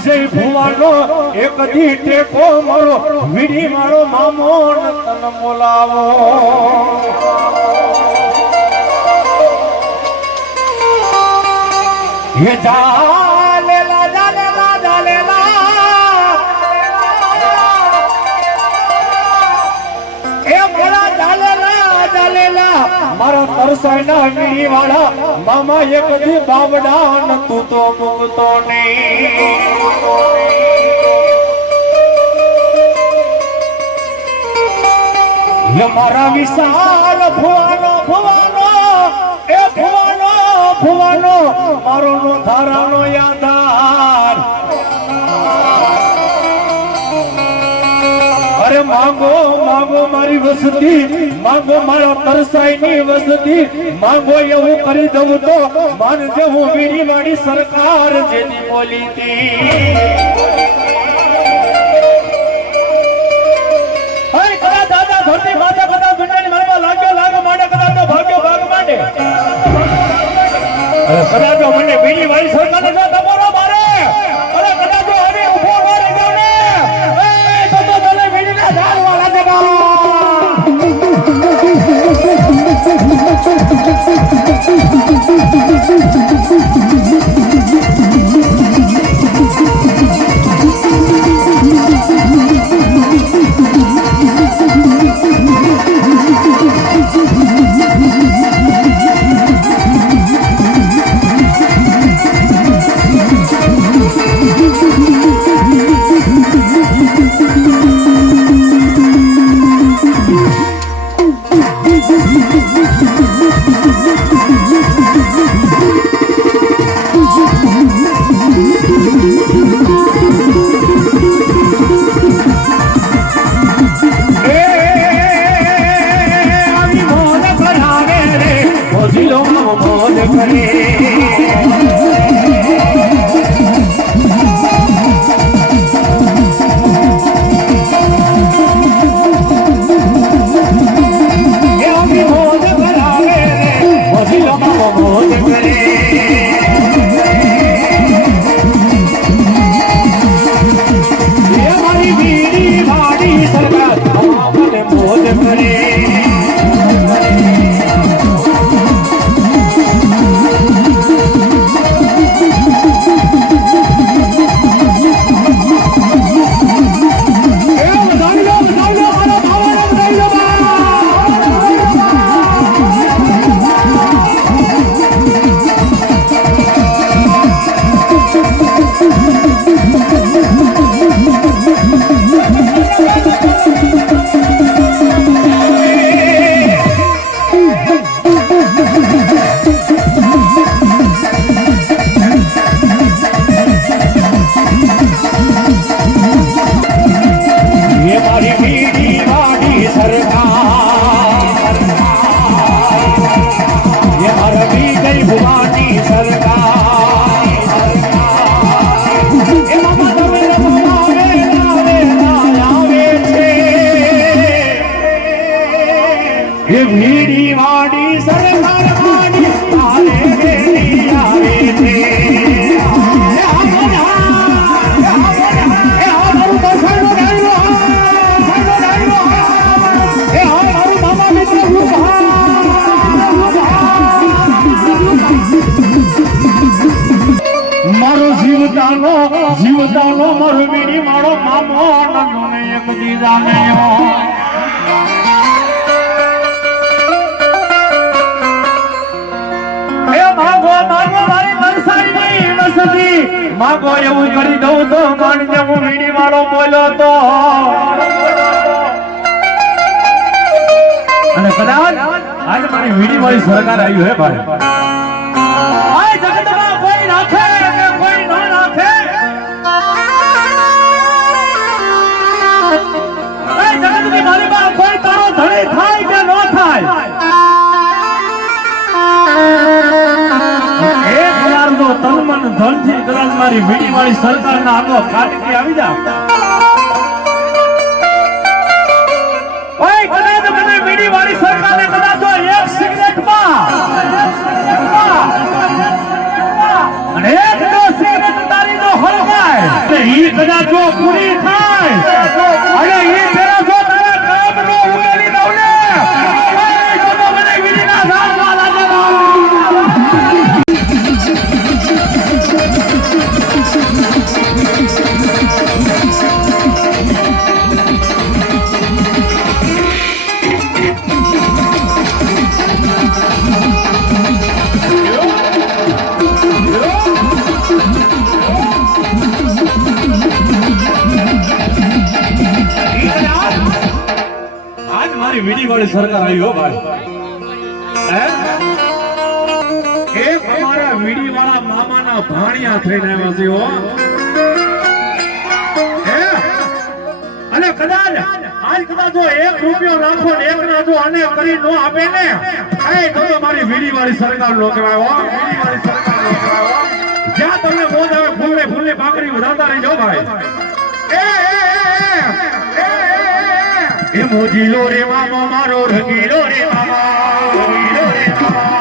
વિજય ભુવાનો એક દી ટેકો મારો વીડી મારો મામો તન બોલાવો ये जालेला जालेला जालेला ए बोला जालेला जालेला मारा तरसाईना वीरी वाला मामा एक दी बावड़ा न तू तो मुक्तो नहीं ये मारा विशाल भुवानो भुवानो ए भुवानो भुवानो मारो नो धारानो यादार अरे मांगो मांगो मारी वसती मांगो मारा तरसाईनी वसती मांगो એવું કરી દઉં તો માનજે હું વીરી વાળી સરકાર જેની બોલી તી હે કદા દાદા ધરતી માતા કદા દુનિયાની મરવા લાગ્યો લાગ માંડે કદા તો ભાગ્યો ભાગ માંડે કદા જો મને બીજી વાળી સરકારને જો તમારો મારે અરે કદા જો હવે ઉભો ન રહી જાવ ને એ તો તને બીજીના ઝાડ વાળા દેગા ये भीड़ी वाड़ी सरकार वाड़ी तारे बेटी आवे थे मारो जीवदानो जीवदानो मारो बीड़ी मारो मामो नंदो ने एक दी जाने मागो એવું કરી દઉં તો માનજે હું વીડી વાળો બોલ્યો તો અને કદાચ આજ મારી વીડી વાળી સરકાર આવી હે ભાઈ આ જગતમાં કોઈ નાખે કે કોઈ ન નાખે આ જગતની માલિકા કોઈ તારો ધણી થાય કે ન થાય તન મન ધન થી કદાચ મારી વીડી વાળી સરકાર ના આગો કાટકી આવી જા ઓય કદાચ મને વીડી વાળી સરકાર ને કદાચ એક સિગરેટ માં અને એક તો સિગરેટ તારી નો હળવાય મારી વીડી વાળી સરકાર આવી હો ભાઈ હે એક અમારા વીડી વાળા મામાના ભાણિયા થઈને આવ્યા છે હો હે અને કદાચ આજ કદાચ જો 1 રૂપિયો નાખો ને એક ના જો આને કરી નો આપે ને એ તો મારી વીડી વાળી સરકાર નો કહેવાય હો વીડી વાળી સરકાર નો કહેવાય હો જ્યાં તમને મોજ આવે ફૂલે ફૂલે પાકડી વધારતા રહેજો ભાઈ એ મોજીલો રે મામો મારો રંગીલો રે મામા રંગીલો રે મામા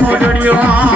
મોજડીઓ